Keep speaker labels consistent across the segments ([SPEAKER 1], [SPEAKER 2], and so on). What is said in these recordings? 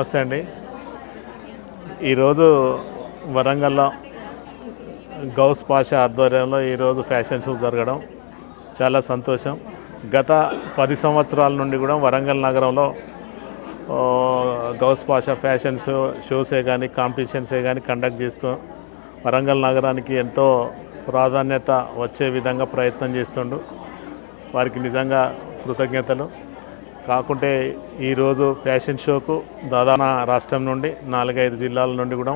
[SPEAKER 1] నమస్తే అండి. ఈరోజు వరంగల్లో గౌస్ పాషా ఆధ్వర్యంలో ఈరోజు ఫ్యాషన్ షో జరగడం చాలా సంతోషం. గత పది సంవత్సరాల నుండి కూడా వరంగల్ నగరంలో గౌస్ పాషా ఫ్యాషన్ షో షోసే కానీ కాంపిటీషన్సే కానీ కండక్ట్ చేస్తూ వరంగల్ నగరానికి ఎంతో ప్రాధాన్యత వచ్చే విధంగా ప్రయత్నం చేస్తుండు. వారికి నిజంగా కృతజ్ఞతలు. కాకుంటే ఈరోజు ఫ్యాషన్ షోకు దాదాపు రాష్ట్రం నుండి నాలుగైదు జిల్లాల నుండి కూడా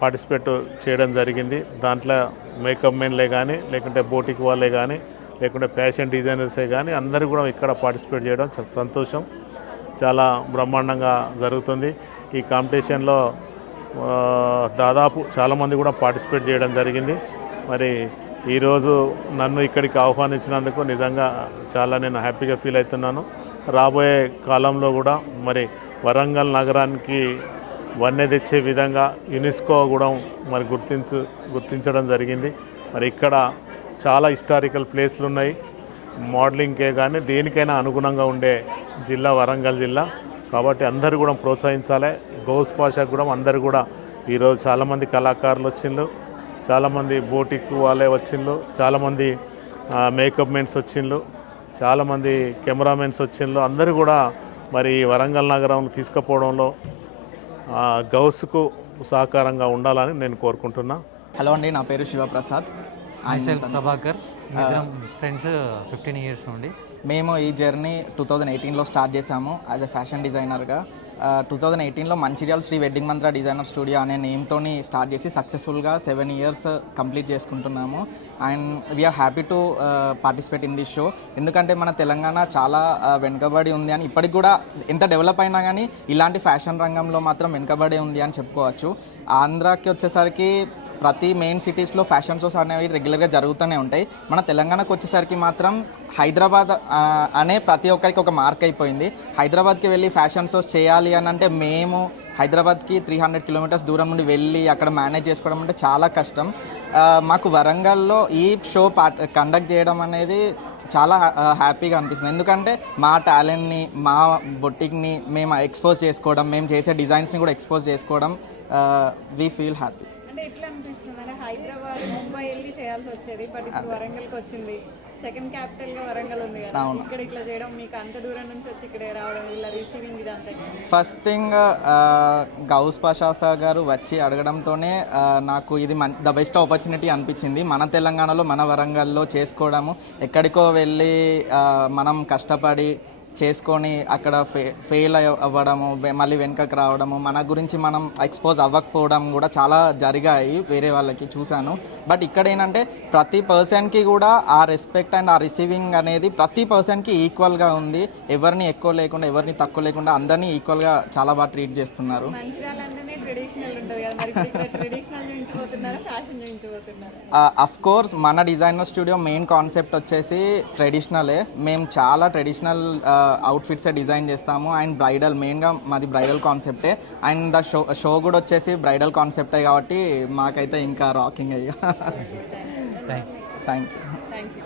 [SPEAKER 1] పార్టిసిపేట్ చేయడం జరిగింది. దాంట్లో మేకప్ మెన్లే కానీ లేకుంటే బోటిక్ వాళ్ళే కానీ లేకుంటే ఫ్యాషన్ డిజైనర్సే కానీ అందరూ కూడా ఇక్కడ పార్టిసిపేట్ చేయడం చాలా సంతోషం. చాలా బ్రహ్మాండంగా జరుగుతుంది. ఈ కాంపిటీషన్లో దాదాపు చాలామంది కూడా పార్టిసిపేట్ చేయడం జరిగింది. మరి ఈరోజు నన్ను ఇక్కడికి ఆహ్వానించినందుకు నిజంగా చాలా నేను హ్యాపీగా ఫీల్ అవుతున్నాను. రాబోయే కాలంలో కూడా మరి వరంగల్ నగరానికి వన్నె తెచ్చే విధంగా యునెస్కో కూడా మరి గుర్తించు గుర్తించడం జరిగింది. మరి ఇక్కడ చాలా హిస్టారికల్ ప్లేస్లు ఉన్నాయి. మోడలింగ్కే కానీ దేనికైనా అనుగుణంగా ఉండే జిల్లా వరంగల్ జిల్లా. కాబట్టి అందరూ కూడా ప్రోత్సహించాలి. గౌస్ పాషాకు కూడా అందరూ కూడా ఈరోజు చాలామంది కళాకారులు వచ్చిండ్రు. చాలామంది బోటిక్ వాళ్ళే వచ్చిండ్రు చాలామంది మేకప్ మెన్స్ వచ్చిండ్రు చాలామంది కెమెరామెన్స్ వచ్చిండ్రు. అందరూ కూడా మరి వరంగల్ నగరం తీసుకుపోవడంలో గౌస్కు సహకారంగా ఉండాలని నేను కోరుకుంటున్నా.
[SPEAKER 2] హలో అండి నా పేరు Sivaprasad.
[SPEAKER 3] Prabhakar. Friends fifteen years నుండి.
[SPEAKER 2] మేము ఈ జర్నీ టూ థౌజండ్ ఎయిటీన్లో స్టార్ట్ చేసాము యాజ్ ఎ ఫ్యాషన్ డిజైనర్గా. టూ థౌజండ్ ఎయిటీన్లో Mancherial Sri wedding Mantra designer studio అనే నేమ్తోని స్టార్ట్ చేసి సక్సెస్ఫుల్గా సెవెన్ ఇయర్స్ కంప్లీట్ చేసుకుంటున్నాము. And we are happy to participate in this show ఎందుకంటే మన తెలంగాణ చాలా వెనుకబడి ఉంది అని ఇప్పటికి కూడా ఎంత డెవలప్ అయినా కానీ ఇలాంటి ఫ్యాషన్ రంగంలో మాత్రం వెనుకబడి ఉంది అని చెప్పుకోవచ్చు. ఆంధ్రాకి వచ్చేసరికి ప్రతి మెయిన్ సిటీస్లో ఫ్యాషన్ షోస్ అనేవి రెగ్యులర్గా జరుగుతూనే ఉంటాయి. మన తెలంగాణకు వచ్చేసరికి మాత్రం హైదరాబాద్ అనే ప్రతి ఒక్కరికి ఒక మార్క్ అయిపోయింది. హైదరాబాద్కి వెళ్ళి ఫ్యాషన్ షోస్ చేయాలి అని అంటే మేము హైదరాబాద్కి త్రీ హండ్రెడ్ కిలోమీటర్స్ దూరం నుండి వెళ్ళి అక్కడ మేనేజ్ చేసుకోవడం అంటే చాలా కష్టం. మాకు వరంగల్లో ఈ షో పార్ట్ కండక్ట్ చేయడం అనేది చాలా హ్యాపీగా అనిపిస్తుంది. ఎందుకంటే మా టాలెంట్ని మా బొట్టిక్ని మేము ఎక్స్పోజ్ చేసుకోవడం మేము చేసే డిజైన్స్ని కూడా ఎక్స్పోజ్ చేసుకోవడం వీ ఫీల్ హ్యాపీ
[SPEAKER 4] ఎట్లా అనిపిస్తుంది అంటే హైదరాబాద్ ముంబై వెళ్ళి చేయాల్సి వచ్చేది బట్ ఇప్పుడు వరంగల్కి వచ్చింది. సెకండ్ క్యాపిటల్గా వరంగల్ ఉంది కదా. ఇక్కడ ఇట్లా చేయడం మీకు అంత దూరం నుంచి వచ్చి ఇక్కడ రావడం ఇలా రిసీవింగ్ ఇదంతా.
[SPEAKER 2] ఫస్ట్ థింగ్ గౌస్ పాషాసా గారు వచ్చి అడగడంతోనే నాకు ఇది మన్ ద బెస్ట్ ఆపర్చునిటీ అనిపించింది. మన తెలంగాణలో మన వరంగల్లో చేసుకోవడము. ఎక్కడికో వెళ్ళి మనం కష్టపడి చేసుకొని అక్కడ ఫే ఫెయిల్ అవ్వడము మళ్ళీ వెనుకకు రావడము మన గురించి మనం ఎక్స్పోజ్ అవ్వకపోవడం కూడా చాలా జరిగాయి వేరే వాళ్ళకి చూశాను. బట్ ఇక్కడ ఏంటంటే ప్రతి పర్సన్కి కూడా ఆ రెస్పెక్ట్ అండ్ ఆ రిసీవింగ్ అనేది ప్రతి పర్సన్కి ఈక్వల్గా ఉంది. ఎవరిని ఎక్కువ లేకుండా ఎవరిని తక్కువ లేకుండా అందరినీ ఈక్వల్గా చాలా బాగా ట్రీట్ చేస్తున్నారు. అఫ్ కోర్స్ మన డిజైనర్ స్టూడియో మెయిన్ కాన్సెప్ట్ వచ్చేసి ట్రెడిషనలే మేము చాలా ట్రెడిషనల్ అవుట్ఫిట్సే డిజైన్ చేస్తాము. అండ్ బ్రైడల్ మెయిన్గా మాది బ్రైడల్ కాన్సెప్టే అండ్ ద షో షో కూడా వచ్చేసి బ్రైడల్ కాన్సెప్టే కాబట్టి మాకైతే ఇంకా రాకింగ్ అయ్యా
[SPEAKER 3] thank
[SPEAKER 2] thank you
[SPEAKER 4] thank you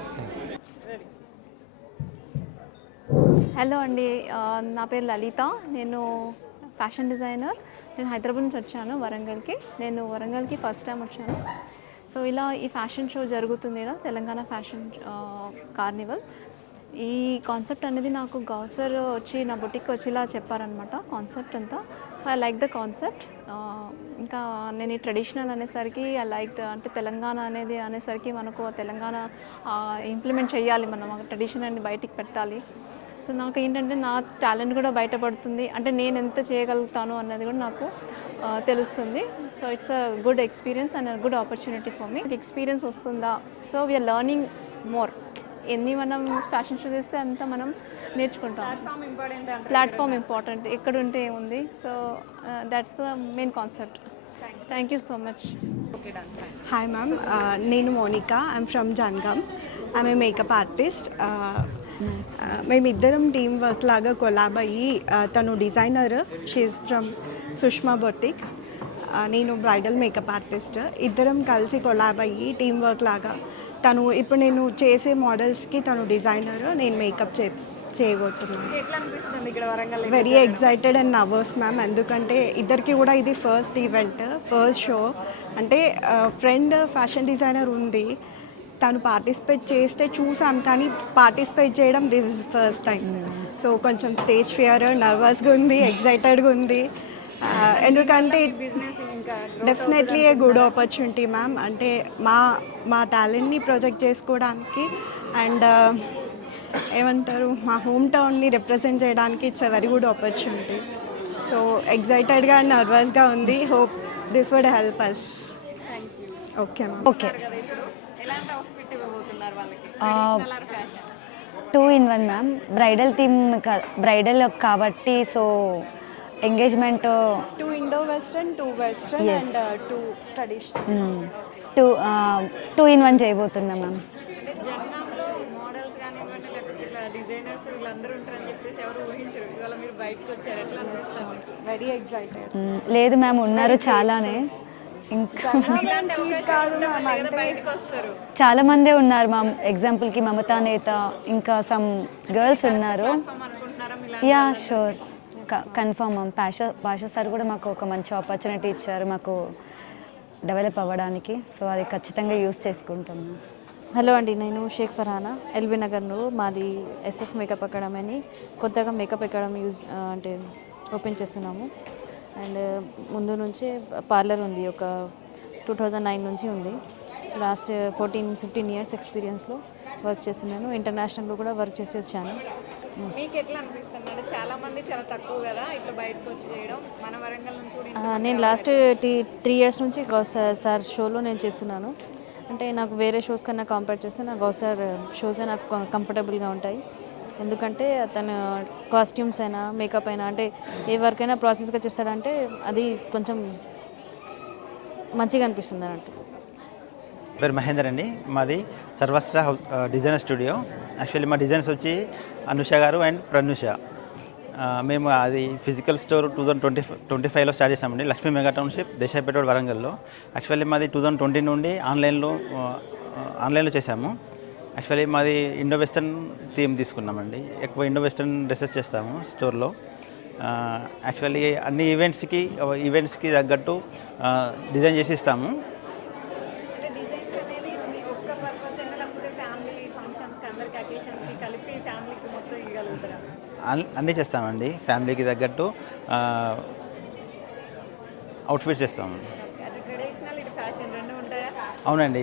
[SPEAKER 5] hello అండి. నా పేరు లలిత. నేను ఫ్యాషన్ డిజైనర్ నేను హైదరాబాద్ నుంచి వచ్చాను వరంగల్కి. నేను వరంగల్కి ఫస్ట్ టైం వచ్చాను. సో ఇలా ఈ ఫ్యాషన్ షో జరుగుతుంది ఇక్కడ తెలంగాణ ఫ్యాషన్ కార్నివల్. ఈ కాన్సెప్ట్ అనేది నాకు గౌసర్ వచ్చి నా బుటిక్ వచ్చి ఇలా చెప్పారనమాట కాన్సెప్ట్ అంతా. So I like the concept. ఇంకా నేను ఈ ట్రెడిషనల్ అనేసరికి ఐ లైక్ అంటే తెలంగాణ అనేది అనేసరికి మనకు తెలంగాణ ఇంప్లిమెంట్ చేయాలి మనం. ట్రెడిషన్ అనేది బయటికి పెట్టాలి. సో నాకు ఏంటంటే నా టాలెంట్ కూడా బయటపడుతుంది. అంటే నేను ఎంత చేయగలుగుతాను అన్నది కూడా నాకు తెలుస్తుంది. So it's a good experience and good opportunity for me. Experience వస్తుందా? So we are learning more. ఎన్ని మనం ఫ్యాషన్ షో చేస్తే అంత మనం నేర్చుకుంటాం.
[SPEAKER 4] ఇంపార్టెంట్ అంటే
[SPEAKER 5] ప్లాట్ఫామ్ ఇంపార్టెంట్ ఎక్కడ ఉంటే ఏముంది? So that's the main concept thank you so much
[SPEAKER 6] hi ma'am నేను Monika. I'm from Jangaon I'm a makeup artist మేమిద్దరం టీమ్ వర్క్ లాగా కొలాబ్ అయ్యి తను designer she from Sushma boutique నేను బ్రైడల్ మేకప్ ఆర్టిస్ట్ ఇద్దరం కలిసి కొలాబ్ అయ్యి team work లాగా. తను ఇప్పుడు నేను చేసే మోడల్స్కి తను డిజైనర్ నేను మేకప్ చే చేయబోతున్నాను. Very excited and nervous ma'am ఎందుకంటే ఇద్దరికి కూడా ఇది ఫస్ట్ ఈవెంట్ ఫస్ట్ షో అంటే ఫ్రెండ్ ఫ్యాషన్ డిజైనర్ ఉంది. తను పార్టిసిపేట్ చేస్తే చూసాం కానీ పార్టిసిపేట్ చేయడం this is first time so కొంచెం స్టేజ్ ఫియర్ నర్వస్గా ఉంది ఎక్సైటెడ్గా ఉంది. Uh, ఎందుకంటే definitely a good opportunity ma'am అంటే మా మా టాలెంట్ని ప్రొజెక్ట్ చేసుకోవడానికి అండ్ ఏమంటారు మా హోమ్ టౌన్ని రిప్రజెంట్ చేయడానికి it's a very good opportunity so ఎగ్జైటెడ్గా and నర్వస్గా ఉంది. Hope this would help us okay ma'am
[SPEAKER 7] okay
[SPEAKER 4] ఎలాంటి అవుట్ఫిట్ ఇవ్వబోతున్నారు వాళ్ళకి fashion
[SPEAKER 7] two in one ma'am bridal theme bridal కాబట్టి so engagement
[SPEAKER 6] two Indo western two western. And two traditional
[SPEAKER 7] two two in one చేయబోతున్నాం ma'am
[SPEAKER 6] very excited
[SPEAKER 7] లేదు ma'am ఉన్నారు చాలానే. ఇంకా చాలా మందే ఉన్నారు మ్యామ్ ఎగ్జాంపుల్కి మమతా నేత ఇంకా సమ్ గర్ల్స్ ఉన్నారు. Yeah sure confirm ma'am Pasha Basha sir కూడా మాకు ఒక మంచి ఆపర్చునిటీ ఇచ్చారు మాకు డెవలప్ అవ్వడానికి. సో అది ఖచ్చితంగా యూస్ చేసుకుంటాం మ్యామ్
[SPEAKER 8] హలో అండి నేను షేక్ ఫర్హానా ఎల్బీ నగర్లో మాది ఎస్ఎఫ్ మేకప్ అకాడమీ అని కొత్తగా మేకప్ అకాడమీ యూజ్ అంటే ఓపెన్ చేస్తున్నాము. అండ్ ముందు నుంచి పార్లర్ ఉంది ఒక టూ థౌజండ్ నైన్ నుంచి ఉంది. లాస్ట్ ఫోర్టీన్ ఫిఫ్టీన్ ఇయర్స్ ఎక్స్పీరియన్స్లో వర్క్ చేస్తున్నాను. ఇంటర్నేషనల్లో కూడా వర్క్ చేసి వచ్చాను.
[SPEAKER 4] మీకు ఎట్లా అనిపిస్తుంది? అంటే చాలా మంది చాలా తక్కువ కదా ఇట్లా బయటకు వచ్చి చేయడం మన వరంగల్ నుంచి కూడా
[SPEAKER 8] ఆ, నేను లాస్ట్ టీ త్రీ ఇయర్స్ నుంచి గౌసార్ సార్ షోలో నేను చేస్తున్నాను. అంటే నాకు వేరే షోస్ కన్నా కంపేర్ చేస్తే నాకు గౌసార్ షోసే నాకు కంఫర్టబుల్గా ఉంటాయి. ఎందుకంటే అతను కాస్ట్యూమ్స్ అయినా మేకప్ అయినా అంటే ఏ వర్క్ అయినా ప్రాసెస్గా చేస్తాడంటే అది కొంచెం మంచిగా అనిపిస్తుంది అన్నట్టు.
[SPEAKER 9] పేరు మహేందర్ అండి. మాది సర్వస్ట్ర డిజైనర్ స్టూడియో. యాక్చువల్లీ మా డిజైన్స్ వచ్చి అనుష గారు అండ్ ప్రనుష. మేము అది physical store two thousand twenty twenty ఫైవ్లో స్టార్ట్ చేసామండి లక్ష్మీ మెగా టౌన్షిప్ దేశాపేట వరంగల్లో. యాక్చువల్లీ మాది టూ థౌసండ్ ట్వంటీ నుండి ఆన్లైన్లో ఆన్లైన్లో చేసాము యాక్చువల్లీ మాది ఇండో వెస్టర్న్ థీమ్ తీసుకున్నామండి. ఎక్కువ ఇండో వెస్టర్న్ డ్రెస్సెస్ చేస్తాము స్టోర్లో. యాక్చువల్లీ అన్ని ఈవెంట్స్కి ఈవెంట్స్కి తగ్గట్టు డిజైన్ చేసి ఇస్తాము అన్నీ చేస్తామండి. ఫ్యామిలీకి తగ్గట్టు అవుట్ఫిట్ చేస్తాము. అవునండి.